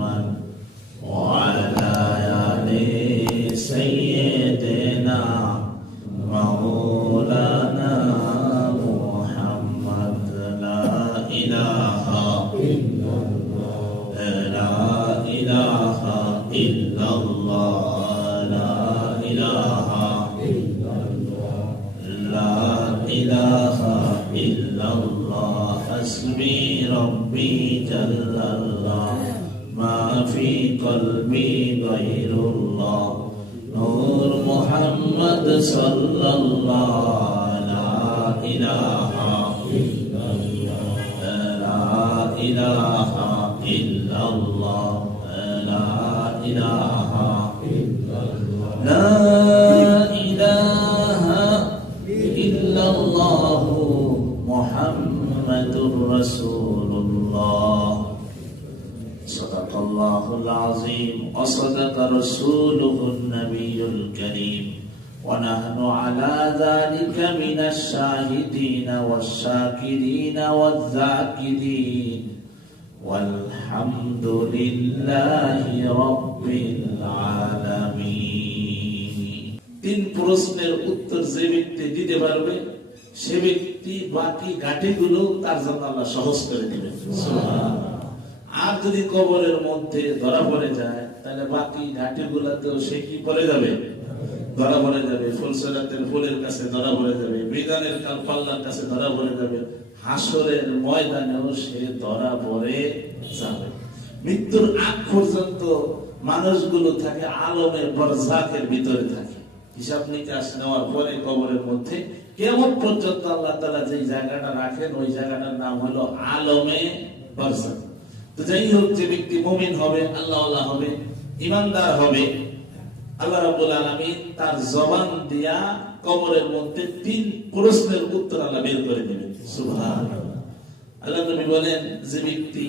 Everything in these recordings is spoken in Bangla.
محمد وعلى آل سيدنا مولانا محمد لا إله إلا الله لا إله إلا الله لا إله إلا الله لا إله إلا الله حسبي ربي جل الله ما في قلبي غير الله نور محمد صلى الله لا إله إلا الله لا إله إلا الله لا إله إلا الله لا إله إلا الله محمد رسول الله صدق الله العظيم وصدق رسوله النبي الكريم ونحن على ذلك من الشاهدين والشاكرين والذاكرين والحمد لله رب العالمين তিন প্রশ্নের উত্তর যে ব্যক্তি দিতে পারবে সে ব্যক্তি বাকি ঘাটিগুলো তার জন্য আল্লাহ সহজ করে দিবেন সুবহানাল্লাহ। আর যদি কবরের মধ্যে ধরা পড়ে যায় তাহলে বাকি ঘাটিগুলোতেও সে কি পড়ে যাবে, ধরা পড়ে যাবে। ফুলসরাতের ফুলের কাছে ধরা পড়ে যাবে, মৃদানের পাল্লার কাছে ধরা পড়ে যাবে, হাসরের ময়দানেও সে ধরা পড়ে যাবে। মৃত্যুর আগ পর্যন্ত মানুষগুলো থাকে আলমের বরজাকের ভিতরে থাকে। হিসাব নিকাশ নেওয়ার পরে কবরের মধ্যে কিয়ামত পর্যন্ত আল্লাহ তাআলা যে জায়গাটা রাখেন ওই জায়গাটার নাম হলো আলমে বরজাক। তো যাই হোক, যে ব্যক্তি মুমিন হবে, আল্লাহওয়ালা হবে, ইমানদার হবে, আল্লাহ রাব্বুল আলামিন তার জবান দিয়া কবরের মধ্যে তিন প্রশ্নের উত্তর আল্লাহ বের করে দিবেন সুবহানাল্লাহ। আল্লাহ নবী বলেন, যে ব্যক্তি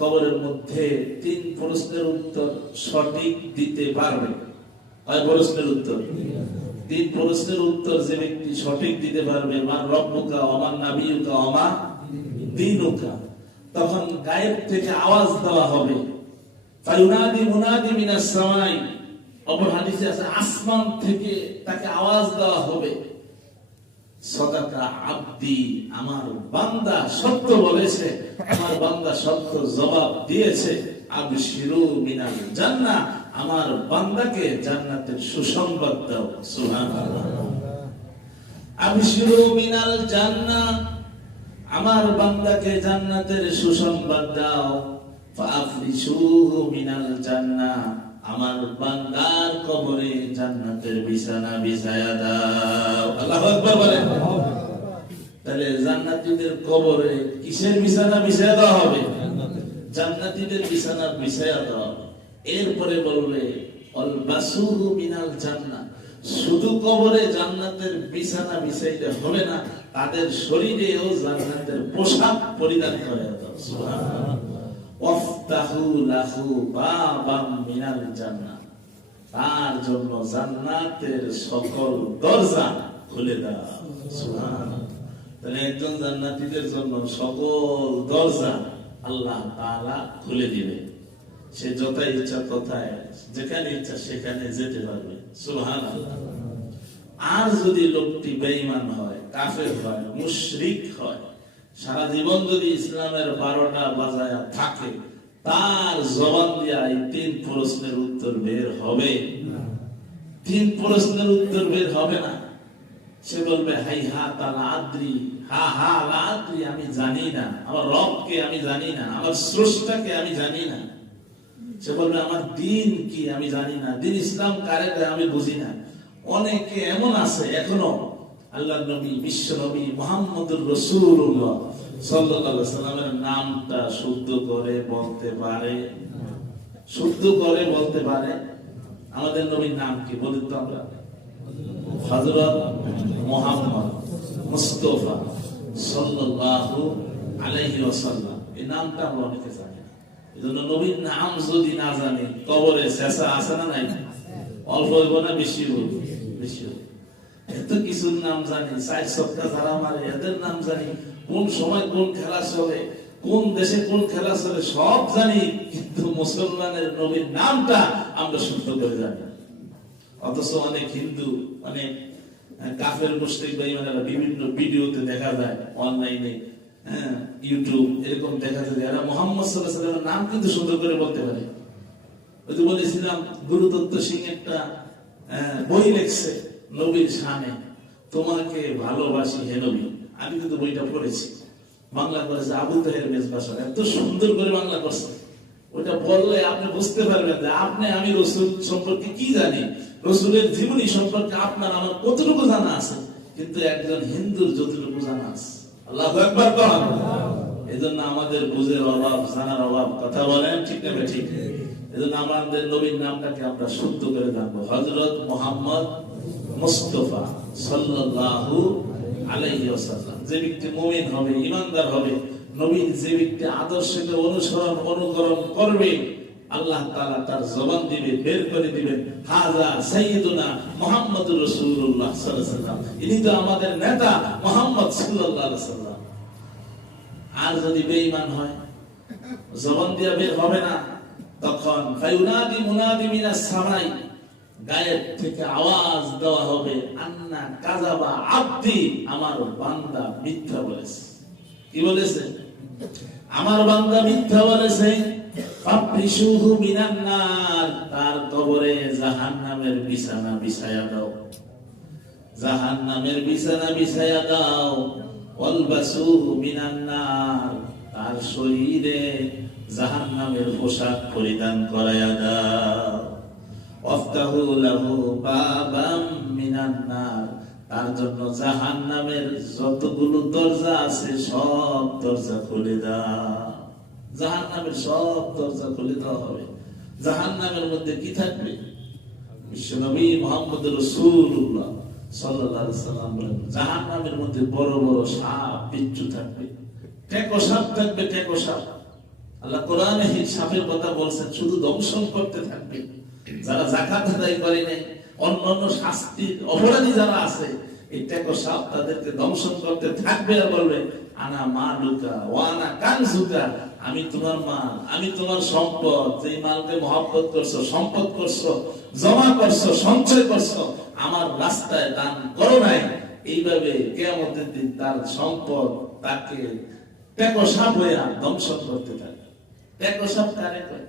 কবরের মধ্যে তিন প্রশ্নের উত্তর সঠিক দিতে পারবে, কয় প্রশ্নের উত্তর? তিন প্রশ্নের উত্তর যে ব্যক্তি সঠিক দিতে পারবে, মান রব্বুকা ওয়া মান নাবিয়ুকা ওয়া মা দীনুকা, তখন গায়েব থেকে আওয়াজ দেওয়া হবে, ফায়ুনাদি মুনাদি মিনাস সামাই, অপর হাদিসে আছে আসমান থেকে তাকে আওয়াজ দেওয়া হবে, সাদাকা আব্দি, আমার বান্দা সত্য বলেছে, আমার বান্দা সত্য জবাব দিয়েছে, আবশিরু মিনাল জান্নাহ, আমার বান্দাকে জান্নাতের সুসংবাদ দাও সুবহানাল্লাহ। আবশিরু মিনাল জান্নাহ, আমার বান্দাকে জান্নাতের সুসংবাদ দাও, ফাফরিশুহু মিনাল জান্নাহ, আমার বান্দার কবরে জান্নাতের বিছানা বিছায়া দাও। আল্লাহু আকবার বলেন। তাহলে জান্নাতীদের কবরে কিসের বিছানা বিছায়া দেওয়া হবে? জান্নাতীদের বিছানা বিছায়া দেওয়া হবে। এরপরে বলবে আলবাসুহু মিনাল জান্নাহ, শুধু কবরে জান্নাতের বিছানা বিছাইতে হবে না, তাদের শরীরেও জান্নাতের পোশাক পরিধান করে দাও সুবহানাল্লাহ। ওয়াফতাহু লাহু বাবাম মিনাল জান্নাহ, তার জন্য জান্নাতের সকল দরজা খুলে দাও সুবহানাল্লাহ। তাহলে একজন জান্নাতীদের জন্য সকল দরজা আল্লাহ তাআলা খুলে দিবে, সে যথায় ইচ্ছা তথায় যেখানে ইচ্ছা সেখানে যেতে পারবে সুবহানাল্লাহ। আর যদি লোকটি বেঈমান হয়, কাফের হয়, মুশরিক হয়, সারা জীবন যদি ইসলামের 12টা বাজায়া থাকে, তার জবান দিয়া এই তিন প্রশ্নের উত্তর বের হবে? তিন প্রশ্নের উত্তর বের হবে না। সে বলবে হাই হা তালা আদ্রি, হা হা লা আদ্রি, আমি জানি না, আমার রবকে আমি জানি না, আমার স্রষ্টাকে আমি জানি না। সে বলবে আমার দিন কি আমি জানি না, দিন ইসলাম কারে আমি বুঝি না। অনেকে এমন আছে এখনো আল্লাহর নবী, বিশ্ব নবী মুহাম্মদুর রাসূলুল্লাহ সাল্লাল্লাহু আলাইহি সাল্লামের নামটা শুদ্ধ করে বলতে পারে, শুদ্ধ করে বলতে পারে। আমাদের নবীর নাম কি বলি তো আমরা? হযরত মুহাম্মদ মুস্তাফা সাল্লাল্লাহু আলাইহি ওয়াসাল্লাম, এই নামটা আমরা অনেকে জানি। এজন্য নবীর নাম যদি না জানি, কবরে শেষা আছে না নাই? অল্প হইব না বেশি হইব? বেশি হইব। এত কিছুর নাম জানি, 4 সপ্তাহ যারা মারে এদের নাম জানি, কোন সময় কোন খেলা চলে, কোন দেশে কোন খেলা চলে সব জানি, কিন্তু মুসলমানের নবীর নামটা আমরা শুদ্ধ করে জানি। অথচ অনেক হিন্দু, অনেক কাফের মুশরিক বেঈমানেরা বিভিন্ন ভিডিওতে দেখা যায়, অনলাইনে, ইউটিউব এরকম দেখা যায়, এরা মুহাম্মদ সাল্লাল্লাহু আলাইহি ওয়াসাল্লামের নাম কিন্তু সুন্দর করে বলতে পারে। ওই যে বলেছিলাম, গুরুদত্ত সিং একটা বই লিখছে নবীর শানে, তোমাকে ভালোবাসি হে নবী। আমি কিন্তু বইটা পড়েছি, বাংলা করেছে আবু তাহের মেজবাসা, এত সুন্দর করে বাংলা করছে। ওটা বললে আপনি বুঝতে পারবেন যে আপনি আমি রসুল সম্পর্কে কি জানি, রসুলের জীবনী সম্পর্কে আপনার আমার কতটুকু জানা আছে, কিন্তু একজন হিন্দুর যতটুকু জানা আছে। আল্লাহু আকবার কন। এজন্য আমাদের বুঝের অভাব, জানার অভাব। কথা বলেন ঠিক না ঠিক? এজন্য আমাদের নবীর নামটাকে আমরা শুদ্ধ করে জানবো, হযরত মুহাম্মদ মুস্তাফা সাল্লাল্লাহু আলাইহি ওয়াসাল্লাম। যে ব্যক্তি মুমিন হবে, ঈমানদার হবে, নবীর যে ব্যক্তি আদর্শকে অনুসরণ অনুকরণ করবে, আল্লাহ তাআলা তার জবান দিবে, বের করে দিবেন, হাযা সাইয়্যিদুনা মুহাম্মদুর রাসূলুল্লাহ সাল্লাল্লাহু আলাইহি ওয়াসাল্লাম, ইনি তো আমাদের নেতা মুহাম্মদ সাল্লাল্লাহু আলাইহি ওয়াসাল্লাম। আর যদি বেঈমান হয়, জবান দিয়ে বের হবে না, তখন ফায়ুনাদি মুনাদি মিনাস সামাই, গায়েব থেকে আওয়াজ দেওয়া হবে, আন্না কাযাবা আব্দি, আমার বান্দা মিথ্যা বলেছে। কি বলেছে? আমার বান্দা মিথ্যা বলেছে। ফাফরিশুহু মিনান নার, তার কবরে জাহান্নামের বিছানা বিছায়া দাও, জাহান্নামের বিছানা বিছায়া দাও। ওয়ালবাসুহু মিনান নার, তার শরীরে জাহান্নামের পোশাক পরিধান করায়া দাও। ওয়াফতাহু লাহু বাবাম মিনান নার, তার জন্য জাহান্নামের যতগুলো দরজা আছে সব দরজা খুলে দাও। জাহান্নামের সব দরজা খুলে দেওয়া হবে। জাহান্নামের মধ্যে কি থাকবে? বিশ্বনবী মুহাম্মদ রাসূলুল্লাহ সাল্লাল্লাহু আলাইহি ওয়াসাল্লাম বলেন, জাহান্নামের মধ্যে বড় বড় সাপ বিচ্ছু থাকবে, টেকো সাপ থাকবে, টেকো সাপ। আল্লাহ কোরআনে এই সাপের কথা বলছেন, শুধু দংশন করতে থাকবে। যারা যাকাত আদায় করে নাই, অন্যান্য শাস্তির অপরাধী যারা আছে, এই টেকো সাপ তাদেরকে দংশন করতে থাকবে আর বলবে, আনা মালুকা ওয়া আনা কানজুকা, আমি তোমার মাল, আমি তোমার সম্পদ। যেই মালকে মহব্বত করছো, সম্পদ করছো, জমা করছো, সঞ্চয় করছো, আমার রাস্তায় দান করো নাই, এইভাবে কিয়ামতের দিন তার সম্পদ তাকে টেকো সাপ হইয়া দংশন করতে থাকে। টেকো সাপ কারে কয়?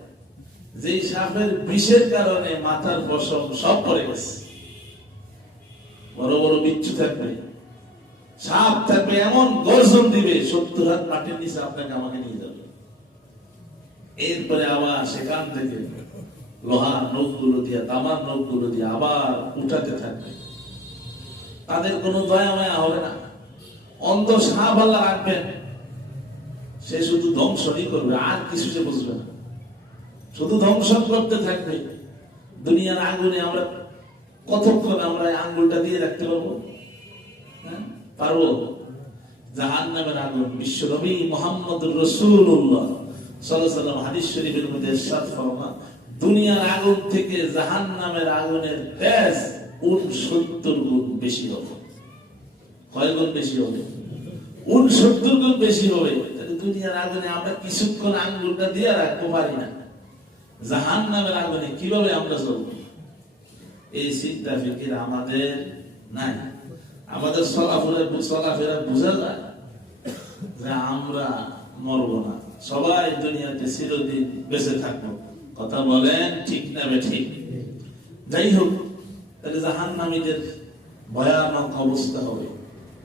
যেই সাপের বিষের কারণে মাথার পশম সব পড়ে গেছে। বড় বড় বিচ্ছু থাকবে, সাপ থাকবে, এমন গর্জন দিবে 70 হাত মাটির নিচে আপনাকে আমাকে নিয়ে যাবে। এরপরে আবার সেখান থেকে লোহার নখগুলো দিয়ে, তামার নখগুলো দিয়ে আবার উঠাতে থাকবে। তাদের কোনো দয়া মায়া হবে না। অন্ধ সাপ আল্লাহ রাখবেন, সে শুধু ধ্বংসই করবে, আর কিছু সে বুঝবে না, শুধু ধ্বংসন করতে থাকবে। দুনিয়ার আগুনে আমরা কতক্ষণ আমরা আঙ্গুলটা দিয়ে রাখতে পারবো? পারবো? জাহান্নামের আগুন, বিশ্বনবী মুহাম্মদুর রাসূলুল্লাহ সাল্লাল্লাহু আলাইহি ওয়াসাল্লাম হাদিস শরীফের মধ্যে ইরশাদ ফরমান, দুনিয়ার আগুন থেকে জাহান্নামের আগুনের তেজ 69 গুণ বেশি হবে। কয় গুণ বেশি হবে? 69 গুণ বেশি হবে। তাহলে দুনিয়ার আগুনে আমরা কিছুক্ষণ আঙ্গুলটা দিয়ে রাখতে পারি না, জাহান্নামের আগুনে কিভাবে আমরা চলবো? এই চিন্তা ফিকির আমাদের নাই। আমাদের চলাফেরা বোঝা যায় যে আমরা মরবো না, সবাই দুনিয়াতে চিরদিন বেঁচে থাকবো। কথা বলেন ঠিক না ঠিক? যাই হোক, তাহলে জাহান্নামীদের ভয়ানক অবস্থা হবে।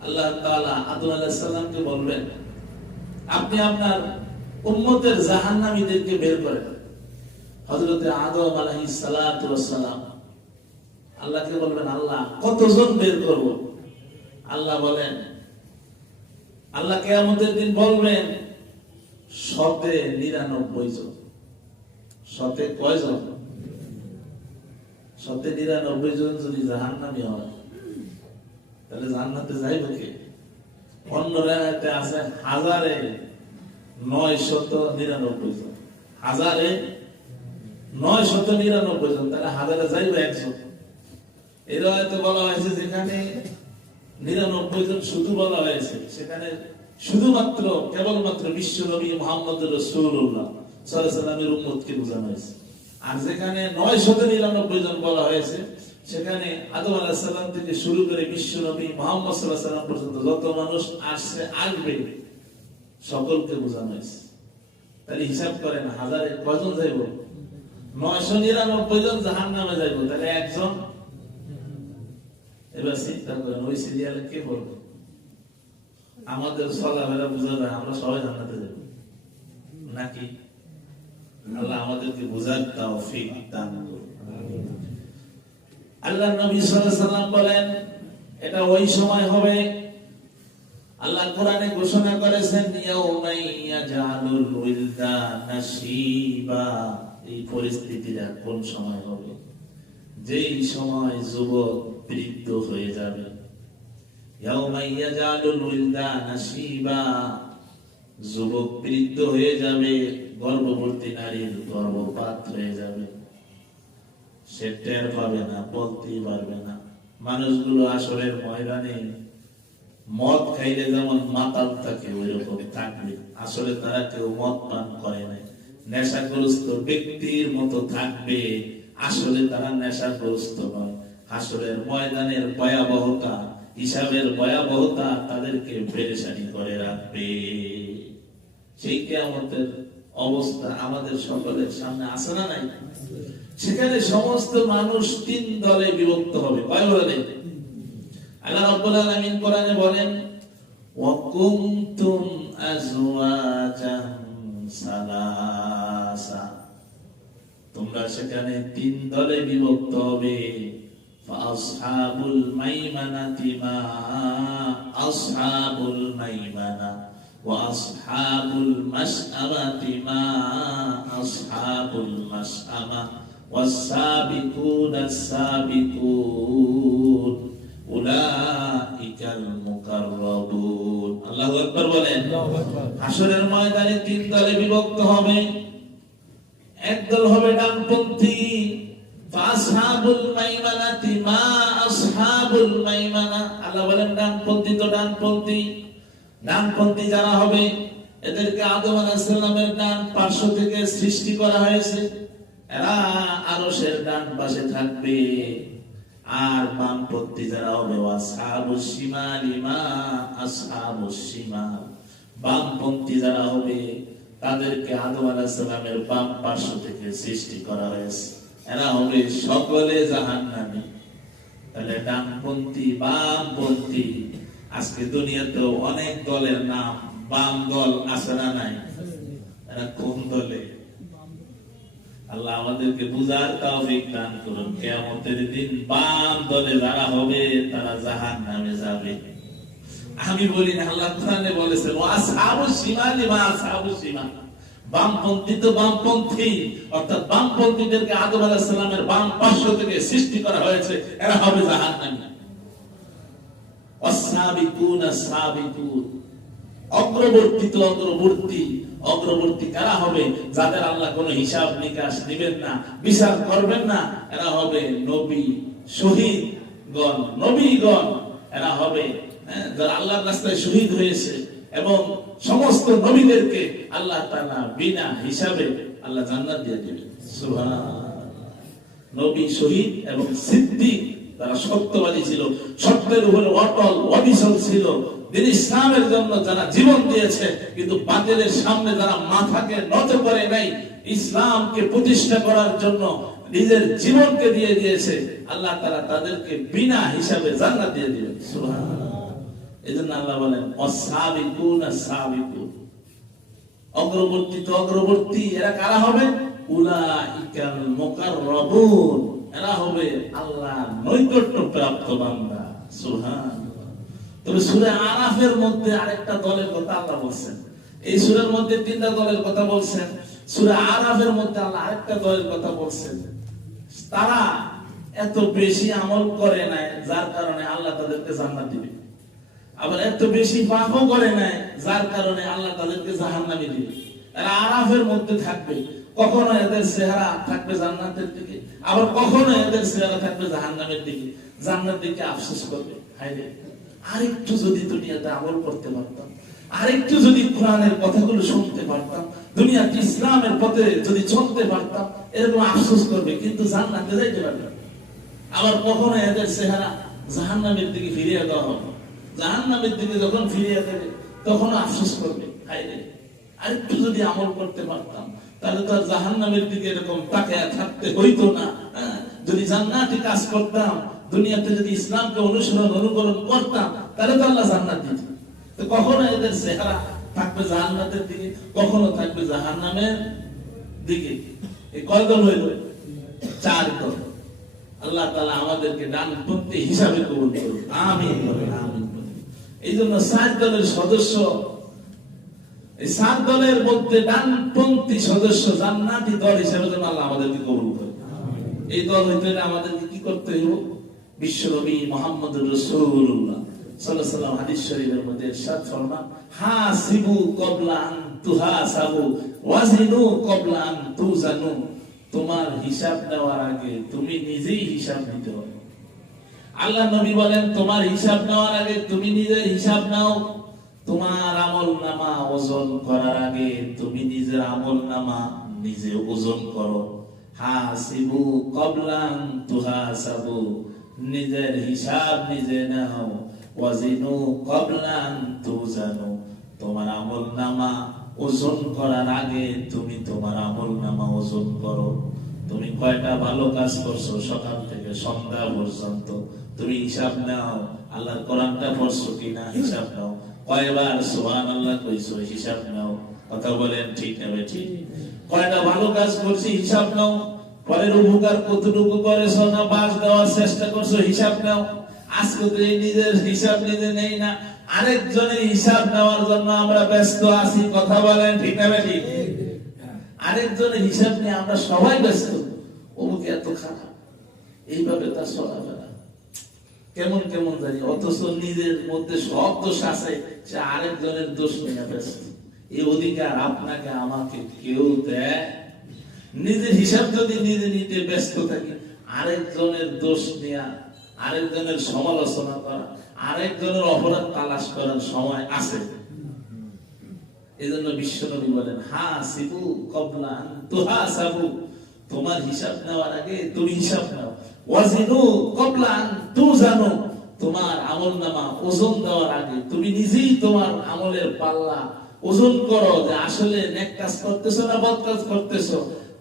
আল্লাহ তাআলা আদম আলাইহিস সালামকে বলবেন, আপনি আপনার উম্মতের জাহান্নামীদেরকে বের করেন। হযরতে আদম আলাইহিস সালাতু ওয়াস সালাম আল্লাহকে বলবেন, আল্লাহ কতজন বের করব? আল্লাহ বলেন, আল্লাহ কিয়ামতের দিন বলবেন 99 জন। শতে কয়জন? 99 জন যদি জাহান্নামী হয়, তাহলে জান্নাতে যাইবে কে? অন্য রাতে আছে 1999 জন, 1999 জন, তাহলে হাজারে যাইবে একজন। এর হয়তো বলা হয়েছে যেখানে 99 জন শুধু বলা হয়েছে, সেখানে শুধুমাত্র কেবলমাত্র বিশ্ব নবী মুহাম্মদ রাসূলুল্লাহ সাল্লাল্লাহু আলাইহি ওয়াসাল্লামের উম্মতকে বোঝানো হয়েছে। আর যেখানে 999 জন বলা হয়েছে, সেখানে আদম আলাইহিস সালাম থেকে শুরু করে বিশ্ব নবী মুহাম্মদ সাল্লাল্লাহু আলাইহি ওয়াসাল্লাম পর্যন্ত যত মানুষ আসবে সকলকে বোঝানো হয়েছে। তাহলে হিসাব করেন, হাজারে কয়জন যাইব? 999 জন জাহান্নামে যাইব, তাহলে একজন। এবার চিন্তা করেন, ওই সিরিয়ালে কে বলবে? আমাদের চলাফেরা বোঝা যায় আমরা সবাই জান্নাতে যাব নাকি? আল্লাহ আমাদেরকে বোঝার তৌফিক দান করুন। আল্লাহ নবী সাল্লাল্লাহু আলাইহি ওয়াসাল্লাম বলেন, এটা ওই সময় হবে, আল্লাহ কোরআনে ঘোষণা করেছেন, ইয়াউমাইয়া জাআলুল উইলদানা শিবা। এই পরিস্থিতিটা কোন সময় হবে? যেই সময় যুবক বৃদ্ধ হয়ে যাবে। ইয়াউমাইয়া জাআলুল উইলদানা শিবা, যুবক বৃদ্ধ হয়ে যাবে, গর্ভবতী নারীর গর্ভপাত হয়ে যাবে, সে টের পাবে না, বলতেই পারবে না। মানুষগুলো আসরের ময়দানে মদ খাইলে যেমন মাতাল থাকে ওইরকম থাকবে, আসলে তারা কেউ মদ পান করে না। নেশাগ্রস্ত ব্যক্তির মতো থাকবে, আসলে তারা নেশাগ্রস্ত নয়। আসরের ময়দানের ভয়াবহতা, হিসাবের ভয়াবহতা তাদেরকে পেরেশানি করে রাখবে। সেই কিয়ামতের অবস্থা আমাদের সকলের সামনে আছে না নাই? সেখানে সমস্ত মানুষ 3 দলে বিভক্ত হবে। কয় দলে? আল্লাহ রাব্বুল আলামিন কোরআনে বলেন, ওয়া কুনতুম আজওয়াজান সালাসা, তোমরা সেখানে 3 দলে বিভক্ত হবে। ফাআসহাবুল মাইমানাতি মা আসহাবুল মাইমানা ওয়া আসহাবুল মাশআমাতি মা আসহাবুল মাশআমা ওয়াস-সাবিকুনাস সাবিকুন উলাইকাল মুকাররাবুন। আল্লাহু আকবার বলেন। হাশরের ময়দানে 3 দলে বিভক্ত হবে। এক দল হবে ডানপন্থী, ফাসহাবুল মাইমানাতি মা আসহাবুল মাইমানা। আল্লাহ বলেন ডানপন্থী তো ডানপন্থী। ডানপন্থী যারা হবে এদেরকে আদম আলাইহিস সালামের ডান পার্শ্ব থেকে সৃষ্টি করা হয়েছে, এরা আরশের ডান পাশে থাকবে। আর বামপন্থী যারা হবে আসহাবুশ শিমালি মা আসহাবুশ শিমাল, বামপন্থী যারা হবে তাদেরকে আদম আলাইহিস সালামের বাম পার্শ্ব থেকে সৃষ্টি করা হয়েছে, এরা হবে সকলে জাহান্নামী। তাহলে ডানপন্থী বামপন্থী, আজকে দুনিয়াতে অনেক দলের নাম, বাম দল আছে না নাই? এরা কোন দলে? আল্লাহ আমাদেরকে বুঝার তৌফিক দান করুন। কিয়ামতের দিন বাম দলে যারা হবে তারা জাহান্নামে যাবে। আমি বলি না, আল্লাহ কোরআনে বলেছেন ওয়া আসহাবুশ শিমালি মা আসহাবুশ শিমাল, বামপন্থী তো বামপন্থী, অর্থাৎ বামপন্থীদেরকে আদম আলাইহিস সালামের বাম পার্শ্ব থেকে সৃষ্টি করা হয়েছে, এরা হবে জাহান্নামী। ওয়াস-সাবিকুনাস সাবিকুন, অগ্রবর্তী তো অগ্রবর্তী। অগ্রবর্তী কারা হবে? যাদের আল্লাহ কোনো হিসাব নিকাশ দিবেন না, বিচার করবেন না, এরা হবে নবী শহীদগণ, নবীগণ। এরা হবে যারা আল্লাহর রাস্তায় শহীদ হয়েছে, এবং সমস্ত নবীদেরকে আল্লাহ তাআলা বিনা হিসাবে আল্লাহ জান্নাত দিয়ে দিবেন। সুবহানাল্লাহ। নবী, শহীদ এবং সিদ্দিক, তারা সত্যবাদী ছিল, সত্যের উপরে অটল অবিচল ছিল, দিন ইসলামের জন্য যারা জীবন দিয়েছে, কিন্তু বাতিলের সামনে যারা মাথাকে নত করে নাই, ইসলামকে প্রতিষ্ঠা করার জন্য নিজের জীবনকে দিয়ে দিয়েছে, আল্লাহ তাআলা তাদেরকে বিনা হিসাবে জান্নাত দিয়ে দিবেন। সুবহানাল্লাহ। এজন্য আল্লাহ বলেন ওয়াস-সাবিকুনাস সাবিকুন, অগ্রবর্তী তো অগ্রবর্তী। এরা কারা হবে? উলাইকাল মুকাররাবুন, এরা হবে আল্লাহর নৈকট্য প্রাপ্ত বান্দা। সুবহানাল্লাহ। তবে সূরা আরাফের মধ্যে আরেকটা দলের কথা আল্লাহ বলছেন। এই সূরার মধ্যে 3টা দলের কথা বলছেন, সূরা আরাফের মধ্যে আল্লাহ আরেকটা দলের কথা বলছেন। তারা এত বেশি আমল করে নাই যার কারণে আল্লাহ তাদেরকে জান্নাত দিবে, আবার এত বেশি পাপও করে নাই যার কারণে আল্লাহ তাদেরকে জাহান্নামে দিবে। এরা আরাফের মধ্যে থাকবে, কখনো এদের চেহারা থাকবে জান্নাতের দিকে, আবার কখনো এদের চেহারা থাকবে জাহান্নামের দিকে। জান্নাতের দিকে আফসোস করবে, হায় রে আরেকটু যদি দুনিয়াতে আমল করতে পারতাম, আরেকটু যদি কোরআনের কথাগুলো শুনতে পারতাম, দুনিয়াতে ইসলামের পথে যদি চলতে পারতাম, এরকম আফসোস করবে, কিন্তু জান্নাতে যাইতে পারবে। আবার কখনো এদের চেহারা জাহান্নামের দিকে ফিরিয়ে দেওয়া হবে, জাহান্নামের দিকে যখন ফিরিয়ে দেবে তখন আফসোস করবে, হায়রে আরেকটু যদি আমল করতে পারতাম, তাহলে তো জাহান্নামের দিকে এরকম তাকিয়ে থাকতে হইতো না। যদি জান্নাতি কাজ করতাম, দুনিয়াতে যদি ইসলামকে অনুকরণ করতাম, তাহলে তো আল্লাহ জান্নাত দিত। তো কখনো এদের চেহারা থাকবে জাহান্নাতের দিকে, কখনো থাকবে জাহান্নামের দিকে। এই কয় দল হইল? 4 দল। আল্লাহ তাআলা আমাদেরকে ডানপন্থী হিসাবে কবুল করুন, আমিন বলেন, আমিন বলেন। এই জন্য 4 দলের সদস্য, এই 4 দলের মধ্যে ডানপন্থী সদস্য জান্নাতি দল হিসেবে যেন আল্লাহ আমাদেরকে কবুল করে। এই দল হইতে আমাদেরকে কি করতে হইব? বিশ্বনবী মুহাম্মদুর রাসূলুল্লাহ সাল্লাল্লাহু আলাইহি ওয়াসাল্লাম হাদিস শরীফের মধ্যে ইরশাদ ফরমান, হাসিবু ক্বাবলা আন তুহাসাবু ওয়াজিনু ক্বাবলা আন তুজানু। তোমার হিসাব নেওয়ার আগে তুমি নিজেই হিসাব নিতে হবে। আল্লাহ নবী বলেন, তোমার হিসাব নেওয়ার আগে তুমি নিজের হিসাব নাও। তোমার আমলনামা ওজন করার আগে তুমি নিজের আমলনামা নিজে ওজন করো। হাসিবু ক্বাবলা আন তুহাসাবু, নিজের হিসাব নিজে নাও। ওয়াজিনু ক্বাবলা আন তুজানু, তোমার আমলনামা ওজন করার আগে তুমি তোমার আমলনামা ওজন করো। তুমি কয়টা ভালো কাজ করছো সকাল থেকে সন্ধ্যা পর্যন্ত, তুমি হিসাব নাও। আল্লাহর কোরআনটা পড়ছো কিনা হিসাব নাও। কয়বার সুবহানাল্লাহ কইছো হিসাব নাও। কথা বলেন ঠিক না ঠিক? কয়টা ভালো কাজ করছি হিসাব নাও। পরের উপকার কতটুকু করেছো, না বাস দেওয়ার চেষ্টা করছো হিসাব নাও। আজকে তো এই নিজের হিসাব নিজে নেই না, আরেকজনের হিসাব নেওয়ার জন্য আমরা ব্যস্ত আছি। কথা বলেন ঠিক না ঠিক? আরেকজনের হিসাব নিয়ে আমরা সবাই ব্যস্ত। অমুকে এত খারাপ, এইভাবে তার চলাফেরা কেমন কেমন জানি, অথচ নিজের মধ্যে সব দোষ আছে, সে আরেকজনের দোষ নিয়ে ব্যস্ত। এই অধিকার আপনাকে আমাকে কেউ দেয়? নিজের হিসাব যদি নিজে নিতে ব্যস্ত থাকি, আরেকজনের দোষ নেয়া, আরেকজনের সমালোচনা করা, আরেকজনের অপরাধ তালাশ করার সময় আছে? এই জন্য বিশ্বনবী বলেন, হাসিবু ক্বাবলা আন তুহাসাবু, তোমার হিসাব নেওয়ার আগে তুমি হিসাব নাও। ওয়াজিনু ক্বাবলা আন তুজানু, তোমার আমলনামা ওজন দেওয়ার আগে তুমি নিজেই তোমার আমলের পাল্লা ওজন করো, যে আসলে নেক কাজ করতেছো না বদ কাজ করতেছো,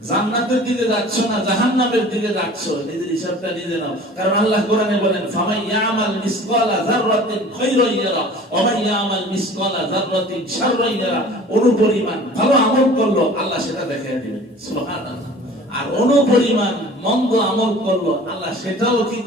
জান্নাতের দিকে যাচ্ছ না জাহান্নামের দিকে যাচ্ছ। নিজের হিসাবটা নিজে নাও। কারণ আল্লাহ কোরআনে বলেন, ফামান ইয়ামাল মিসকালা যাররাতিন খায়রান ইয়ারা ওয়া মান ইয়ামাল মিসকালা যাররাতিন শাররান ইয়ারা। অনুপরিমাণ ভালো আমল করলো আল্লাহ সেটা দেখিয়ে দিবেন, সুবহানাল্লাহ। আর অনুপরিমাণ মন্দ আমল করলো আল্লাহ সেটাও কি